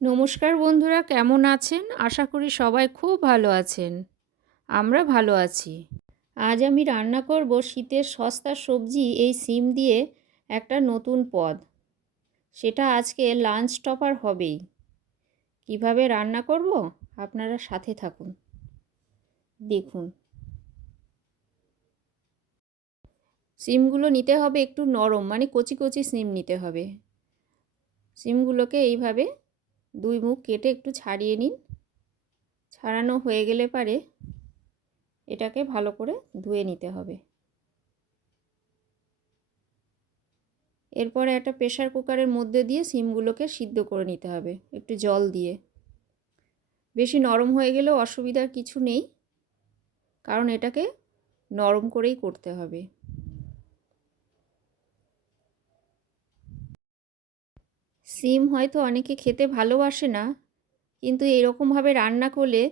নমস্কার বন্ধুরা, কেমন আছেন? আশা করি সবাই খুব ভালো আছেন। আমরা ভালো আছি। আজ আমি রান্না করব শীতের সস্তা সবজি, এই সিম দিয়ে একটা নতুন পদ। সেটা আজকে লাঞ্চ টপার হবেই। কীভাবে রান্না করব? আপনারা সাথে থাকুন। দেখুন। সিমগুলো নিতে হবে একটু নরম মানে কচি কচি সিম নিতে হবে। সিমগুলোকে এইভাবে দুই মুখ কেটে একটু ছাড়িয়ে নিন। ছাড়ানো হয়ে গেলে পারে এটাকে ভালো করে ধুয়ে নিতে হবে। এরপরে একটা প্রেশার কুকারের মধ্যে দিয়ে সিমগুলোকে সিদ্ধ করে নিতে হবে, একটু জল দিয়ে। বেশি নরম হয়ে গেলেও অসুবিধার কিছু নেই, কারণ এটাকে নরম করেই করতে হবে। সিম হয়তো অনেকে খেতে ভালোবাসে না, কিন্তু এরকমভাবে রান্না করলে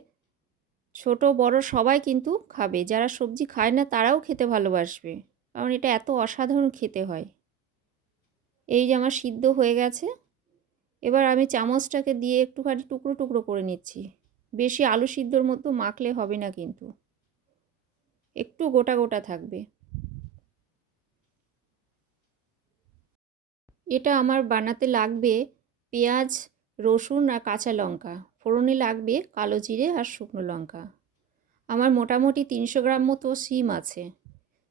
ছোট, বড় সবাই কিন্তু খাবে। যারা সবজি খায় না, তারাও খেতে ভালোবাসবে, কারণ এটা এত অসাধারণ খেতে হয়। এই যে আমার সিদ্ধ হয়ে গেছে, এবার আমি চামচটাকে দিয়ে একটুখানি টুকরো টুকরো করে নিচ্ছি। বেশি আলু সিদ্ধর মতো মাখলে হবে না কিন্তু, একটু গোটা গোটা থাকবে। এটা আমার বানাতে লাগবে পেঁয়াজ, রসুন আর কাঁচা লঙ্কা। ফোড়নে লাগবে কালো জিরে আর শুকনো লঙ্কা। আমার মোটামুটি তিনশো গ্রাম মতো সিম আছে।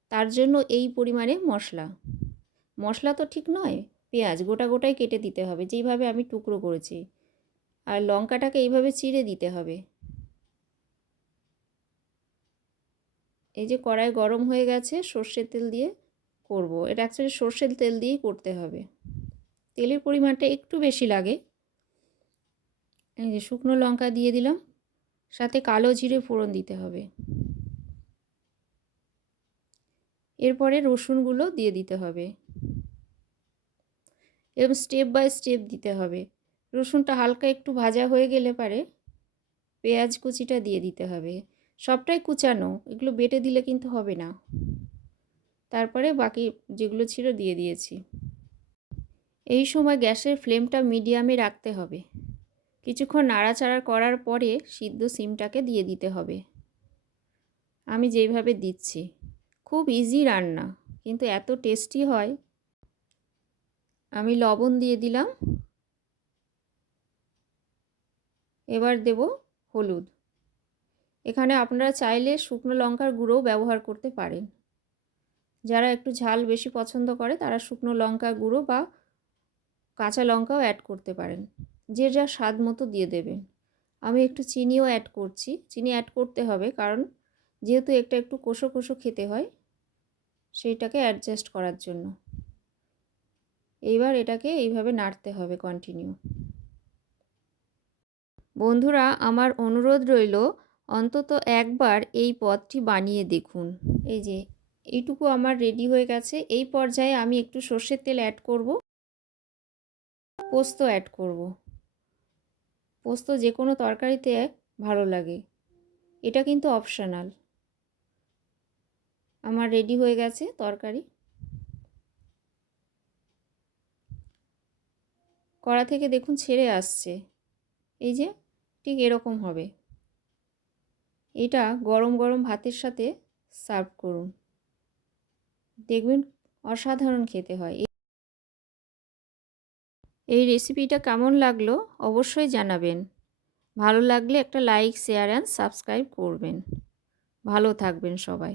তার জন্য এই পরিমাণে মশলা। মশলা তো ঠিক নয়, পেঁয়াজ গোটা গোটাই কেটে দিতে হবে, যেইভাবে আমি টুকরো করেছি। আর লঙ্কাটাকে এইভাবে চিড়ে দিতে হবে। এই যে কড়াই গরম হয়ে গেছে, সর্ষের তেল দিয়ে করব। এটা অ্যাকচুয়ালি সর্ষের তেল দিয়েই করতে হবে। তেলের পরিমাণটা একটু বেশি লাগে। এই যে শুকনো লঙ্কা দিয়ে দিলাম, সাথে কালো জিরে ফোড়ন দিতে হবে। এরপরে রসুনগুলো দিয়ে দিতে হবে। এবং স্টেপ বাই স্টেপ দিতে হবে। রসুনটা হালকা একটু ভাজা হয়ে গেলে পারে পেঁয়াজ কুচিটা দিয়ে দিতে হবে। সবটাই কুচানো, এগুলো বেটে দিলে কিন্তু হবে না। তারপরে বাকি যেগুলো ছিল দিয়ে দিয়েছি। এই সময় গ্যাসের ফ্লেমটা মিডিয়ামে রাখতে হবে। কিছুক্ষণ নাড়াচাড়া করার পরে সিদ্ধ সিমটাকে দিয়ে দিতে হবে। আমি যেইভাবে দিচ্ছি, খুব ইজি রান্না, কিন্তু এত টেস্টি হয়। আমি লবণ দিয়ে দিলাম। এবার দেব হলুদ। এখানে আপনারা চাইলে শুকনো লঙ্কার গুঁড়োও ব্যবহার করতে পারেন। যারা একটু ঝাল বেশি পছন্দ করে, তারা শুকনো লঙ্কা গুঁড়ো বা কাঁচা লঙ্কাও অ্যাড করতে পারেন। যে যা স্বাদ মতো দিয়ে দেবেন। আমি একটু চিনিও অ্যাড করছি। চিনি অ্যাড করতে হবে কারণ যেহেতু একটা একটু কোষো কোষো খেতে হয়, সেইটাকে অ্যাডজাস্ট করার জন্য। এইবার এটাকে এইভাবে নাড়তে হবে কন্টিনিউ বন্ধুরা, আমার অনুরোধ রইল অন্তত একবার এই পদটি বানিয়ে দেখুন। এই যে, এইটুকু আমার রেডি হয়ে গেছে। এই পর্যায়ে আমি একটু সর্ষের তেল অ্যাড করব। পোস্ত অ্যাড করব। পোস্ত যে কোনো তরকারিতে ভালো লাগে। এটা কিন্তু অপশনাল আমার রেডি হয়ে গেছে তরকারি। কড়া থেকে দেখুন ছেড়ে আসছে। এই যে ঠিক এরকম হবে। এটা গরম গরম ভাতের সাথে সার্ভ করুন। দেখবেন অসাধারণ খেতে হয়। এই রেসিপিটা কেমন লাগল অবশ্যই জানাবেন। ভালো লাগলে একটা লাইক শেয়ার অ্যান্ড সাবস্ক্রাইব করবেন। ভালো থাকবেন সবাই।